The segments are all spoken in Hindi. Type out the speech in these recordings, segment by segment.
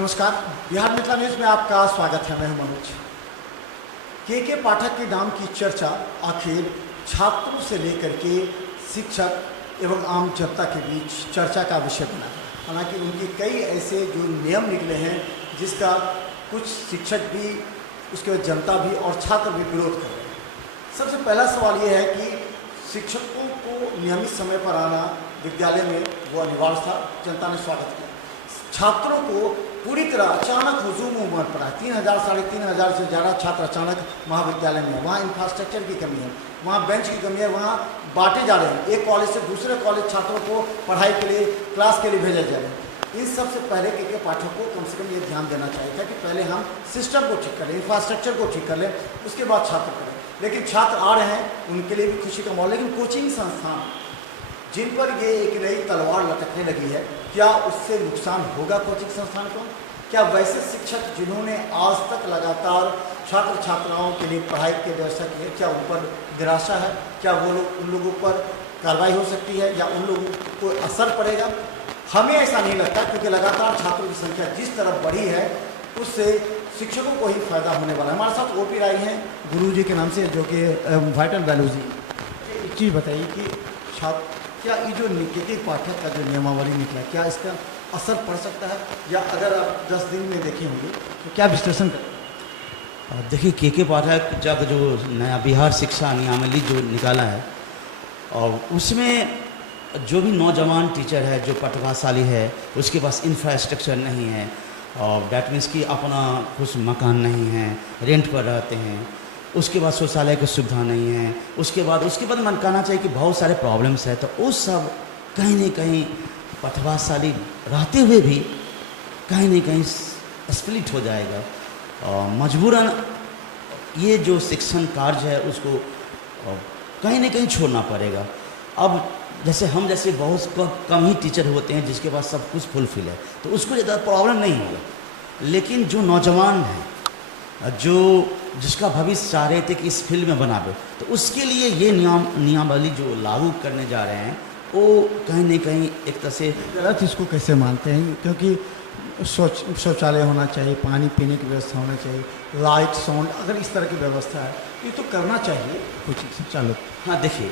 नमस्कार, बिहार मिथिला न्यूज़ में आपका स्वागत है। मैं हूं मनोज। के पाठक के नाम की चर्चा आखिर छात्रों से लेकर के शिक्षक एवं आम जनता के बीच चर्चा का विषय बना है। हालांकि उनके कई ऐसे जो नियम निकले हैं जिसका कुछ शिक्षक भी, उसके बाद जनता भी और छात्र भी विरोध कर रहे हैं। सबसे पहला सवाल ये है कि शिक्षकों को नियमित समय पर आना विद्यालय में वो अनिवार्य था, जनता ने स्वागत किया। छात्रों को पूरी तरह अचानक हुजूम उमड़ पड़ा है। 3,000 साढ़े 3,000 से ज़्यादा छात्र अचानक महाविद्यालय में है। वहाँ इंफ्रास्ट्रक्चर की कमी है, वहाँ बेंच की कमी है, वहाँ बांटे जा रहे हैं। एक कॉलेज से दूसरे कॉलेज छात्रों को पढ़ाई के लिए, क्लास के लिए भेजा जा रहा है। इन सबसे पहले के पाठक को कम से कम ये ध्यान देना चाहिए था कि पहले हम सिस्टम को ठीक कर लें, इंफ्रास्ट्रक्चर को ठीक कर लें, उसके बाद छात्र करें। लेकिन छात्र आ रहे हैं, उनके लिए भी खुशी का माहौल। लेकिन कोचिंग संस्थान जिन पर ये एक नई तलवार लटकने लगी है, क्या उससे नुकसान होगा कोचिंग संस्थान को? क्या वैसे शिक्षक जिन्होंने आज तक लगातार छात्र छात्राओं के लिए पढ़ाई की व्यवस्था की है, क्या उन पर निराशा है? क्या वो लोग, उन लोगों पर कार्रवाई हो सकती है या उन लोगों को असर पड़ेगा? हमें ऐसा नहीं लगता, क्योंकि लगातार छात्रों की संख्या जिस तरफ बढ़ी है उससे शिक्षकों को ही फायदा होने वाला है। हमारे साथ ओपी राय हैं गुरु जी के नाम से, जो कि वाइटल वैल्यू जी। एक चीज़ बताइए कि छात्र, क्या ये जो के पाठक का जो नियमावली निकला, क्या इसका असर पड़ सकता है? या अगर आप 10 दिन में देखे होंगे तो क्या विश्लेषण करें? देखिए, के पाठक जब जो नया बिहार शिक्षा नियमावली जो निकाला है, और उसमें जो भी नौजवान टीचर है, जो प्रतिभाशाली है, उसके पास इंफ्रास्ट्रक्चर नहीं है, और डैट मीन्स कि अपना कुछ मकान नहीं है, रेंट पर रहते हैं, उसके बाद शौचालय की सुविधा नहीं है, उसके बाद मन कहना चाहिए कि बहुत सारे प्रॉब्लम्स है। तो वो सब कहीं न कहीं प्रतिभाशाली रहते हुए भी कहीं न कहीं स्प्लिट हो जाएगा, और मजबूरन ये जो शिक्षण कार्य है उसको कहीं न कहीं छोड़ना पड़ेगा। अब जैसे हम जैसे बहुत कम ही टीचर होते हैं जिसके पास सब कुछ फुलफिल है, तो उसको ज़्यादा प्रॉब्लम नहीं होगा। लेकिन जो नौजवान हैं, जो जिसका भविष्य चाह रहे थे कि इस फील्ड में बनावे, तो उसके लिए ये नियमावली जो लागू करने जा रहे हैं वो कहीं न कहीं एक तरह से गलत इसको कैसे मानते हैं? क्योंकि शौचालय होना चाहिए, पानी पीने की व्यवस्था होना चाहिए, लाइट साउंड, अगर इस तरह की व्यवस्था है ये तो करना चाहिए कुछ। चलो हाँ, देखिए,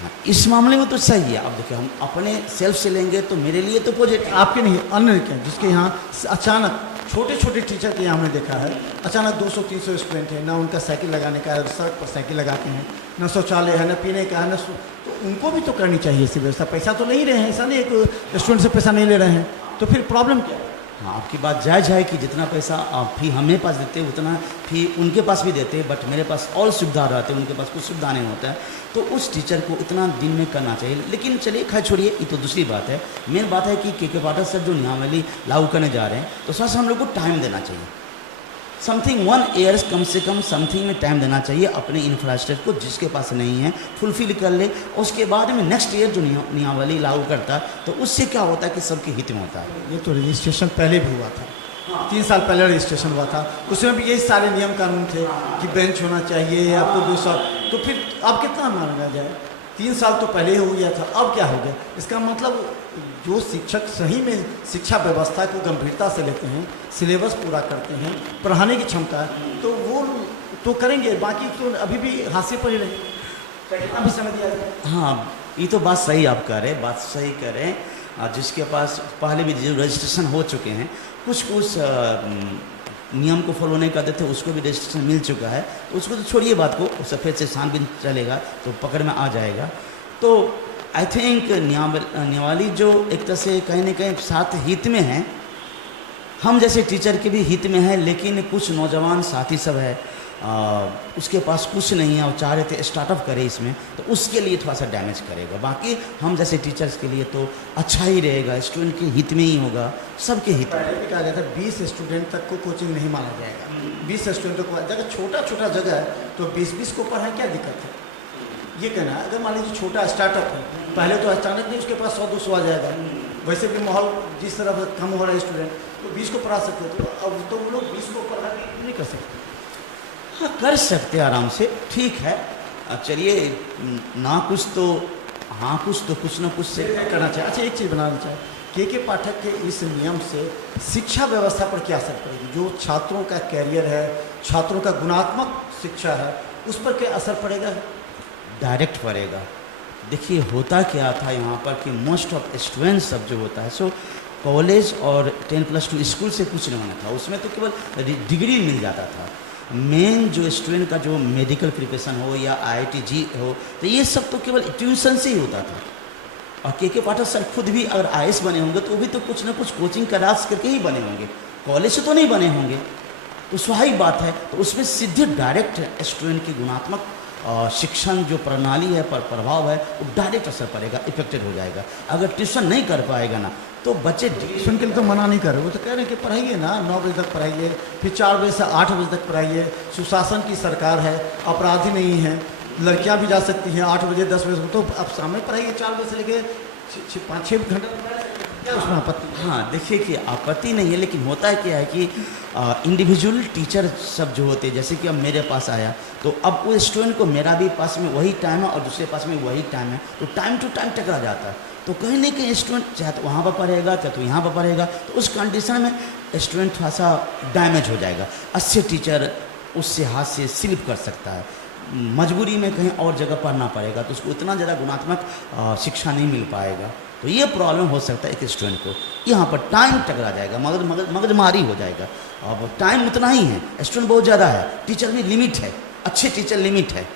हाँ, इस मामले में तो सही है। अब देखिए, हम अपने सेल्फ से लेंगे तो मेरे लिए तो पॉजिटिव, आपके नहीं, अन्य के जिसके यहाँ अचानक छोटे छोटे टीचर के यहाँ हमने देखा है, अचानक 200-300 स्टूडेंट है, ना उनका साइकिल लगाने का है, सड़क पर साइकिल लगाते हैं, ना शौचालय है, ना पीने का है, तो उनको भी तो करनी चाहिए ऐसी व्यवस्था। पैसा तो नहीं रहे हैं, ऐसा नहीं एक स्टूडेंट से पैसा नहीं ले रहे हैं, तो फिर प्रॉब्लम क्या है? हाँ, आपकी बात जायज़ है कि जितना पैसा आप फी हमें पास देते उतना फी उनके पास भी देते, बट मेरे पास और सुविधा रहते, उनके पास कुछ सुविधा नहीं होता है, तो उस टीचर को इतना दिन में करना चाहिए। लेकिन चलिए, खैर छोड़िए, ये तो दूसरी बात है। मेन बात है कि के पाठक सर जो नियमावली लागू करने जा रहे हैं, तो थोड़ा सा हम लोग को टाइम देना चाहिए। समथिंग 1 ईयर कम से कम समथिंग में टाइम देना चाहिए अपने इंफ्रास्ट्रक्चर को, जिसके पास नहीं है फुलफिल कर ले। उसके बाद में नेक्स्ट ईयर जो नियमावली लागू करता है, तो उससे क्या होता है कि सबके हित में होता है। ये तो रजिस्ट्रेशन पहले भी हुआ था, 3 साल पहले रजिस्ट्रेशन हुआ था, उसमें भी यही सारे नियम कानून थे कि बेंच होना चाहिए आपको 2 साल। तो फिर अब कितना माना जाए? 3 साल तो पहले हो गया था, अब क्या हो गया? इसका मतलब जो शिक्षक सही में शिक्षा व्यवस्था को गंभीरता से लेते हैं, सिलेबस पूरा करते हैं, पढ़ाने की क्षमता है, तो वो तो करेंगे, बाकी तो अभी भी हाशिए पर ही रहेंगे। कितना भी समय दिया जाए। हाँ, ये तो बात सही आप कह रहे हैं, बात सही कह रहे हैं। जिसके पास पहले भी जो रजिस्ट्रेशन हो चुके हैं, कुछ नियम को फॉलो नहीं करते थे, उसको भी रजिस्ट्रेशन मिल चुका है, उसको तो छोड़िए बात को, सफ़ेद से छानबीन चलेगा तो पकड़ में आ जाएगा। तो आई थिंक नियमावली जो एक तरह से कहीं ना कहीं साथ हित में है, हम जैसे टीचर के भी हित में है, लेकिन कुछ नौजवान साथी सब है, उसके पास कुछ नहीं है और चाह रहे थे स्टार्टअप करे इसमें, तो उसके लिए थोड़ा सा डैमेज करेगा। बाकी हम जैसे टीचर्स के लिए तो अच्छा ही रहेगा, स्टूडेंट के हित में ही होगा, सबके हित में। पहले भी कहा गया था 20 स्टूडेंट तक को कोचिंग नहीं माना जाएगा। 20 स्टूडेंट को, अगर छोटा छोटा जगह है तो 20-20 को पढ़ाएं, क्या दिक्कत है? ये कहना है। अगर मान लीजिए छोटा स्टार्टअप है, पहले तो अचानक नहीं उसके पास 100-200 आ जाएगा, वैसे भी माहौल जिस तरह कम हो रहा है स्टूडेंट, तो 20 को पढ़ा सकते हैं। तो अब तो वो लोग 20 को पढ़ा के नहीं कर सकते। हाँ, कर सकते आराम से, ठीक है। चलिए, ना कुछ तो हाँ, कुछ तो कुछ ना कुछ से करना चाहिए। अच्छा, एक चीज़ बनाना चाहिए, के पाठक के इस नियम से शिक्षा व्यवस्था पर क्या असर पड़ेगी? जो छात्रों का कैरियर है, छात्रों का गुणात्मक शिक्षा है, उस पर क्या असर पड़ेगा? डायरेक्ट पड़ेगा। देखिए होता क्या था यहाँ पर कि मोस्ट ऑफ स्टूडेंट्स सब जो होता है सो कॉलेज और 10+2 स्कूल से कुछ नहीं होना था, उसमें तो केवल डिग्री मिल जाता था। मेन जो स्टूडेंट का जो मेडिकल प्रिपरेशन हो या IIT जी हो, तो ये सब तो केवल ट्यूशन से ही होता था। और के पाठक सर खुद भी अगर IAS बने होंगे तो वो भी तो कुछ ना कुछ कोचिंग क्लास करके ही बने होंगे, कॉलेज से तो नहीं बने होंगे। तो स्वाभाविक बात है, तो उसमें सीधे डायरेक्ट स्टूडेंट की गुणात्मक शिक्षण जो प्रणाली है पर प्रभाव है वो डायरेक्ट असर पड़ेगा, इफेक्टेड हो जाएगा। अगर ट्यूशन नहीं कर पाएगा ना तो बच्चे ट्यूशन के लिए तो मना नहीं कर रहे, वो तो कह रहे हैं कि पढ़ाइए ना, 9 बजे तक पढ़ाइए, फिर 4 बजे से 8 बजे तक पढ़ाइए। सुशासन की सरकार है, अपराधी नहीं है, लड़कियां भी जा सकती हैं 8 बजे 10 बजे, तो अब शाम में पढ़ाइए 4 बजे से लेके 5-6 घंटे, क्या उसमें आपत्ति? हाँ देखिए कि आपत्ति नहीं है, लेकिन होता है क्या है कि इंडिविजुअल टीचर सब जो होते हैं, जैसे कि अब मेरे पास आया तो अब वो स्टूडेंट को मेरा भी पास में वही टाइम है और दूसरे पास में वही टाइम है, तो टाइम टू टाइम टकरा जाता है। तो कहीं ना कहीं स्टूडेंट चाहे तो वहाँ पर पढ़ेगा चाहे तो यहाँ पर पढ़ेगा, तो उस कंडीशन में स्टूडेंट थोड़ा सा डैमेज हो जाएगा। अच्छे टीचर उससे हाथ से स्लिप कर सकता है, मजबूरी में कहीं और जगह पढ़ना पड़ेगा तो उसको उतना ज़्यादा गुणात्मक शिक्षा नहीं मिल पाएगा। तो ये प्रॉब्लम हो सकता है एक स्टूडेंट को, यहाँ पर टाइम टकरा जाएगा, मगजमारी हो जाएगा। अब टाइम उतना ही है, स्टूडेंट बहुत ज़्यादा है, टीचर भी लिमिट है, अच्छे टीचर लिमिट है,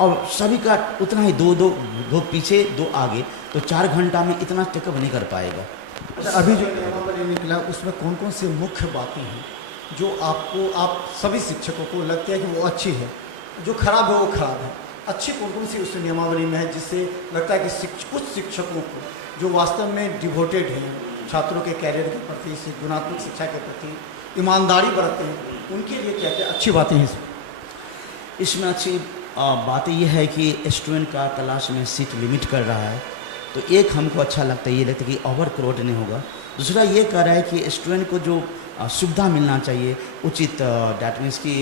और सभी का उतना ही, दो पीछे 2 आगे, तो 4 घंटा में इतना टेकअप नहीं कर पाएगा। अच्छा, अभी जो नियमावली निकला उसमें कौन कौन सी मुख्य बातें हैं जो आप सभी शिक्षकों को लगता है कि वो अच्छी है, जो खराब है वो खराब है? अच्छी कौन कौन सी उस नियमावली में है जिससे लगता है कि कुछ शिक्षकों को जो वास्तव में डिवोटेड हैं छात्रों के कैरियर के प्रति, गुणात्मक शिक्षा के प्रति ईमानदारी बरतते हैं, उनके लिए क्या क्या अच्छी बातें हैं इसमें? अच्छी बात यह है कि स्टूडेंट का क्लास में सीट लिमिट कर रहा है, तो एक हमको अच्छा लगता है, ये लगता है कि ओवर क्राउड नहीं होगा। दूसरा ये कह रहा है कि स्टूडेंट को जो सुविधा मिलना चाहिए उचित, डैट मीन्स की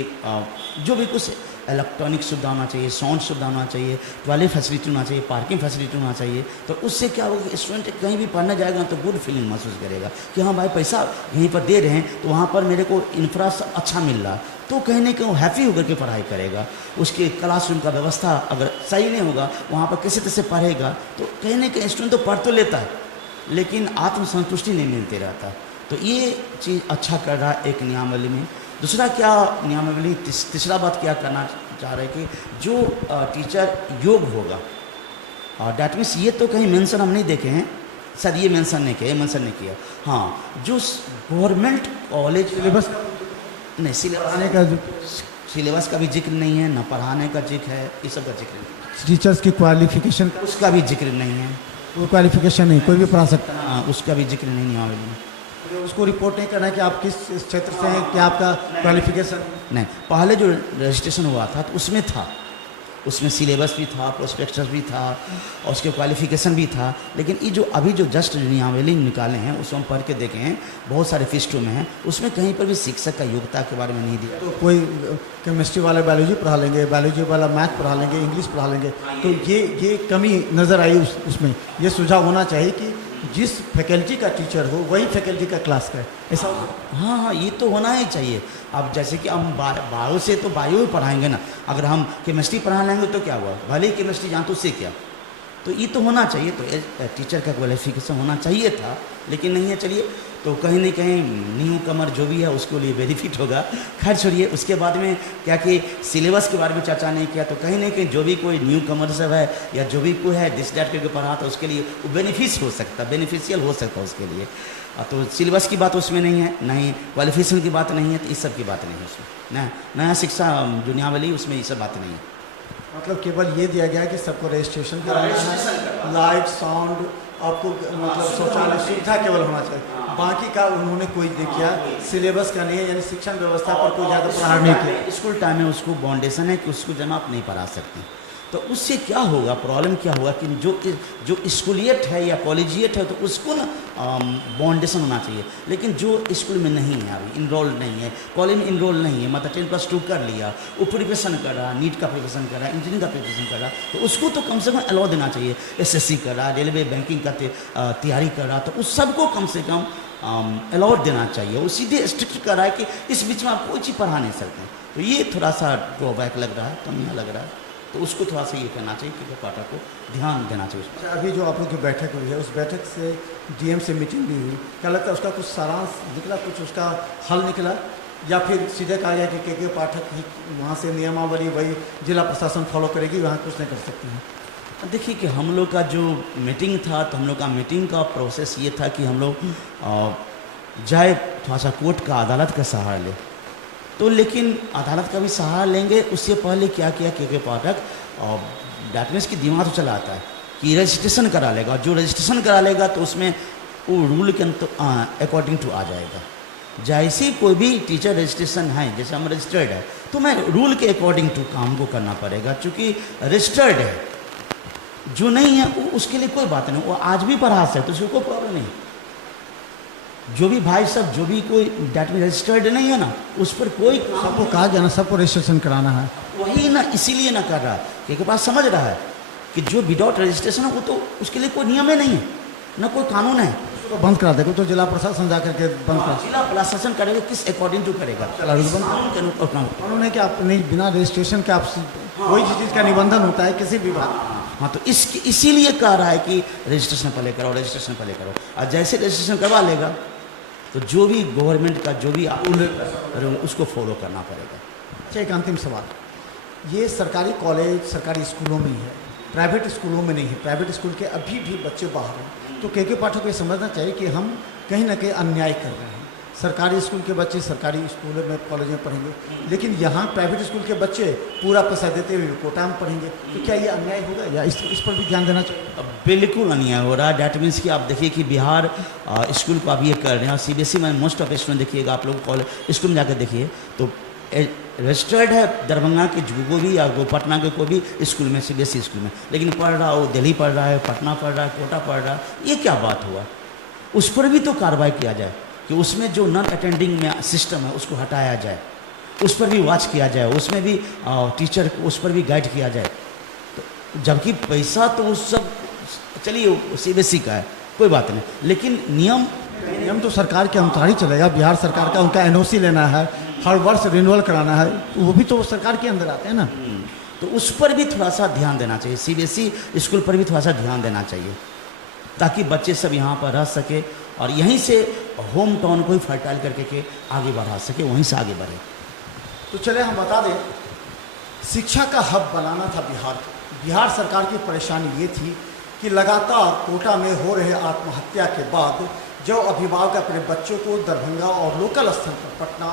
जो भी कुछ इलेक्ट्रॉनिक सुविधा होना चाहिए, साउंड सुविधा होना चाहिए, टॉयलेट फैसिलिटी होना चाहिए, पार्किंग फैसिलिटी होना चाहिए। तो उससे क्या होगा कि स्टूडेंट कहीं भी पढ़ने जाएगा तो गुड फीलिंग महसूस करेगा कि हाँ भाई पैसा यहीं पर दे रहे हैं तो वहाँ पर मेरे को इंफ्रा अच्छा मिल रहा है, तो कहीं ना कहीं वो हैप्पी होकर के पढ़ाई करेगा। उसके क्लासरूम का व्यवस्था अगर सही नहीं होगा, वहाँ पर कैसे कैसे पढ़ेगा, तो कहीं ना कहीं स्टूडेंट तो पढ़ तो लेता है लेकिन आत्मसंतुष्टि नहीं मिलती रहता। तो ये चीज़ अच्छा कर रहा है एक नियमावली में। दूसरा क्या नियमावली, तीसरा बात क्या करना चाह रहे हैं कि जो टीचर योग होगा, और डैट मीन्स ये तो कहीं मेंशन हम नहीं देखे हैं, सर ये मेंशन नहीं किया, ये मेंशन नहीं किया। हाँ, जो गवर्नमेंट कॉलेज सिलेबस नहीं, सिलेबस का भी जिक्र नहीं है, ना पढ़ाने का जिक्र है, ये सब का जिक्र नहीं। टीचर्स की क्वालिफिकेशन उसका भी जिक्र नहीं है, कोई क्वालिफिकेशन नहीं, कोई भी पढ़ा सकता है। हाँ, उसका भी जिक्र नहीं नियमावली में। उसको रिपोर्ट नहीं करना है कि आप किस क्षेत्र से हैं, क्या आपका क्वालिफिकेशन नहीं। पहले जो रजिस्ट्रेशन हुआ था तो उसमें था, उसमें सिलेबस भी था, प्रोस्पेक्टस भी था और उसके क्वालिफिकेशन भी था। लेकिन ये जो अभी जो जस्ट नियमावली निकाले हैं उसको हम पढ़ के देखे हैं, बहुत सारे फिस्टों में हैं, उसमें कहीं पर भी शिक्षक का योग्यता के बारे में नहीं दिया। तो कोई केमिस्ट्री वाला बायोलॉजी पढ़ा लेंगे, बायोलॉजी वाला मैथ पढ़ा लेंगे, इंग्लिश पढ़ा लेंगे, तो ये कमी नज़र आई उसमें। ये सुझाव होना चाहिए कि जिस फैकल्टी का टीचर हो वही फैकल्टी का क्लास का है, ऐसा। हाँ, ये तो होना ही चाहिए। अब जैसे कि हम बायो से तो बायो ही पढ़ाएंगे ना, अगर हम केमिस्ट्री पढ़ा लेंगे तो क्या हुआ, भले ही केमिस्ट्री जानते उससे क्या। तो ये तो होना चाहिए, तो टीचर का क्वालिफिकेशन होना चाहिए था, लेकिन नहीं है। चलिए, तो कहीं ना कहीं न्यू कमर जो भी है उसके लिए बेनिफिट होगा। खैर छोड़िए, उसके बाद में क्या कि सिलेबस के बारे में चर्चा नहीं किया, तो कहीं ना कहीं जो भी कोई न्यू कमर सब है या जो भी कोई है दिस डैट करके पढ़ा था उसके लिए वो बेनिफिशियल हो सकता है उसके लिए। तो सिलेबस की बात उसमें नहीं है, नहीं क्वालिफिकेशन की बात नहीं है, तो इस सब की बात नहीं है उसमें। नया शिक्षा जो नियमावली उसमें ये सब बात नहीं है। मतलब केवल ये दिया गया है कि सबको रजिस्ट्रेशन कराना है, लाइट साउंड आपको मतलब शौचालय सुविधा केवल होना चाहिए, बाकी का उन्होंने कोई देखिए सिलेबस का नहीं है, यानी शिक्षण व्यवस्था पर कोई ज़्यादा प्रहार नहीं किया। स्कूल टाइम में उसको बाउंडेशन है कि उसको जमा आप नहीं पढ़ा सकते, तो उससे क्या होगा, प्रॉब्लम क्या होगा कि जो स्कूलियट है या कॉलेजिएट है तो उसको ना बाउंडेशन होना चाहिए। लेकिन जो स्कूल में नहीं है, अभी इनरोल नहीं है, कॉलेज में इनरोल नहीं है, मतलब 10+2 कर लिया, वो प्रिपरेशन कर रहा, नीट का प्रिपरेशन कर रहा, इंजीनियरिंग का प्रिपरेशन कर रहा, तो उसको तो कम से कम अलाउ देना चाहिए। SSC कर रहा, रेलवे बैंकिंग का तैयारी कर रहा, तो उस सबको कम से कम अलाउड देना चाहिए। वो सीधे स्ट्रिक्ट कर रहा है कि इस बीच में आप कोई चीज़ पढ़ा नहीं सकते। तो ये थोड़ा सा ड्रॉबैक लग रहा है, कमियाँ लग रहा है, तो उसको थोड़ा सा ये करना चाहिए कि पाठक को ध्यान देना चाहिए उस पर। अभी जो आप लोग की बैठक हुई है, उस बैठक से DM से मीटिंग भी हुई, क्या लगता है उसका कुछ सारांश निकला, कुछ उसका हल निकला, या फिर सीधे कहा गया कि के पाठक ही वहाँ से नियमावली वही जिला प्रशासन फॉलो करेगी, वहाँ कुछ नहीं कर सकते हैं? देखिए कि हम लोग का जो मीटिंग था, तो हम लोग का मीटिंग का प्रोसेस ये था कि हम लोग जाए थोड़ा सा कोर्ट का, अदालत का सहारा ले, तो लेकिन अदालत का भी सहारा लेंगे। उससे पहले क्या किया के पाठक डॉक्यूमेंट्स की दिमाग तो चला आता है कि रजिस्ट्रेशन करा लेगा, जो रजिस्ट्रेशन करा लेगा तो उसमें वो रूल के अकॉर्डिंग टू आ जाएगा। जैसे कोई भी टीचर रजिस्ट्रेशन है, जैसे हम रजिस्टर्ड है, तो मैं रूल के अकॉर्डिंग टू काम को करना पड़ेगा, चूँकि रजिस्टर्ड है। जो नहीं है वो उसके लिए कोई बात नहीं, वो आज भी पढ़ा सकते, तो उसको कोई प्रॉब्लम नहीं। जो भी भाई सब, जो भी कोई डेट में रजिस्टर्ड नहीं है ना, उस पर कोई सबको कहा गया ना, सबको रजिस्ट्रेशन कराना है। वही ना, इसीलिए ना कर रहा है क्योंकि पास समझ रहा है कि जो विदाउट रजिस्ट्रेशन हो तो उसके लिए कोई नियम ही नहीं है, ना कोई कानून है। तो बंद करा देगा, तो जिला प्रशासन जा करके बंद कर, जिला प्रशासन करेगा, किस अकॉर्डिंग टू करेगा, कानून है कि आप नहीं, बिना रजिस्ट्रेशन के आप कोई चीज़ का निबंधन होता है किसी भी बात। हाँ, तो इसीलिए कह रहा है कि रजिस्ट्रेशन पहले करो, रजिस्ट्रेशन पहले करो, और जैसे रजिस्ट्रेशन करवा लेगा तो जो भी गवर्नमेंट का जो भी उसको फॉलो करना पड़ेगा। अच्छा, एक अंतिम सवाल, ये सरकारी कॉलेज सरकारी स्कूलों में ही है, प्राइवेट स्कूलों में नहीं है। प्राइवेट स्कूल के अभी भी बच्चे बाहर हैं, तो के पाठक को ये समझना चाहिए कि हम कहीं ना कहीं अन्याय कर रहे हैं। सरकारी स्कूल के बच्चे सरकारी स्कूलों में, कॉलेज में पढ़ेंगे, लेकिन यहाँ प्राइवेट स्कूल के बच्चे पूरा पैसा देते हुए कोटा में पढ़ेंगे, तो क्या ये अन्याय होगा, या इस पर भी ध्यान देना चाहिए? बिल्कुल अन्याय हो रहा है। डैट मीन्स कि आप देखिए कि बिहार स्कूल को आप ये कर रहे हैं, और CBSE में मोस्ट ऑफ स्टूडेंट देखिएगा, आप लोग कॉलेज स्कूल में जाकर देखिए तो रजिस्टर्ड है दरभंगा के जो भी या पटना के कोई भी स्कूल में, CBSE स्कूल में, लेकिन पढ़ रहा हो, दिल्ली पढ़ रहा है, पटना पढ़ रहा है, कोटा पढ़ रहा है, ये क्या बात हुआ? उस पर भी तो कार्रवाई किया जाए कि उसमें जो नॉन अटेंडिंग में सिस्टम है उसको हटाया जाए, उस पर भी वॉच किया जाए, उसमें भी टीचर को उस पर भी गाइड किया जाए। तो जबकि पैसा तो उस सब चलिए CBSE का है, कोई बात नहीं, लेकिन नियम तो सरकार के अनुसार ही चलेगा। बिहार सरकार का, उनका NOC लेना है, हर वर्ष रिन्यूअल कराना है, तो वो भी तो सरकार के अंदर आते हैं ना। तो उस पर भी थोड़ा सा ध्यान देना चाहिए, CBSE स्कूल पर भी थोड़ा सा ध्यान देना चाहिए, ताकि बच्चे सब यहाँ पर रह सके और यहीं से होम टाउन को ही फर्टाइल करके के आगे बढ़ा सके, वहीं से आगे बढ़े। तो चले हम बता दें, शिक्षा का हब बनाना था बिहार। बिहार सरकार की परेशानी ये थी कि लगातार कोटा में हो रहे आत्महत्या के बाद जो अभिभावक अपने बच्चों को दरभंगा और लोकल स्तर पर पटना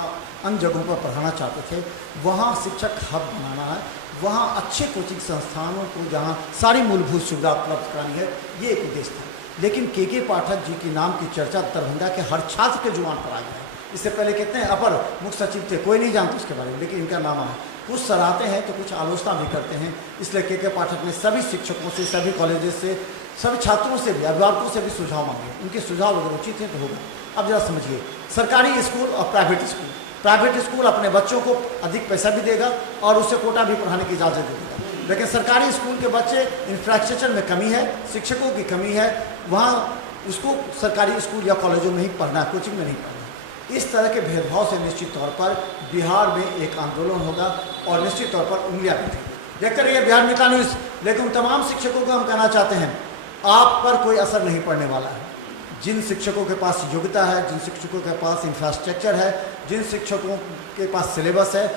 अन्य जगहों पर पढ़ाना चाहते थे, वहाँ शिक्षक हब बनाना है, वहाँ अच्छे कोचिंग संस्थानों को जहाँ सारी मूलभूत सुविधा उपलब्ध करानी है, ये एक उद्देश्य था। लेकिन के पाठक जी के नाम की चर्चा दरभंगा के हर छात्र के जुबान पर आ गया है। इससे पहले कहते हैं अपर मुख्य सचिव थे, कोई नहीं जानता उसके बारे में, लेकिन इनका नाम है। कुछ सराहते हैं तो कुछ आलोचना भी करते हैं। इसलिए के पाठक ने सभी शिक्षकों से, सभी कॉलेजेस से, सभी छात्रों से भी, अभिभावकों से भी सुझाव मांगे। उनके सुझाव अगर उचित हैं तो होगा। अब जरा समझिए, सरकारी स्कूल और प्राइवेट स्कूल, प्राइवेट स्कूल अपने बच्चों को अधिक पैसा भी देगा और उससे कोटा भी पढ़ाने की इजाज़त देगा, लेकिन सरकारी स्कूल के बच्चे इंफ्रास्ट्रक्चर में कमी है, शिक्षकों की कमी है, वहाँ उसको सरकारी स्कूल या कॉलेजों में ही पढ़ना, कोचिंग में नहीं पढ़ना। इस तरह के भेदभाव से निश्चित तौर पर बिहार में एक आंदोलन होगा और निश्चित तौर पर उंगलियां बैठेंगी। देखते रहिए बिहार मित्र न्यूज़। लेकिन तमाम शिक्षकों को हम कहना चाहते हैं, आप पर कोई असर नहीं पड़ने वाला है। जिन शिक्षकों के पास योग्यता है, जिन शिक्षकों के पास इंफ्रास्ट्रक्चर है, जिन शिक्षकों के पास सिलेबस है,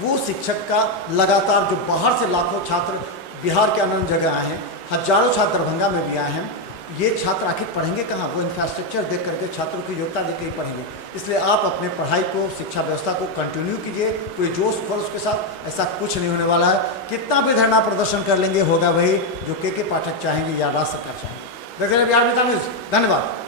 वो शिक्षक का लगातार जो बाहर से लाखों छात्र बिहार के अन्य जगह आए हैं, हजारों छात्र दरभंगा में भी आए हैं, ये छात्र आखिर पढ़ेंगे कहाँ? वो इंफ्रास्ट्रक्चर देख करके, छात्रों की योग्यता देख कर ही पढ़ेंगे। इसलिए आप अपने पढ़ाई को, शिक्षा व्यवस्था को कंटिन्यू कीजिए, कोई जोश खरोश के साथ। ऐसा कुछ नहीं होने वाला है। कितना भी धरना प्रदर्शन कर लेंगे, होगा वही जो के पाठक चाहेंगे या राज्य सरकार चाहेंगे। देखते रहिए बिहार मित्र न्यूज़। धन्यवाद।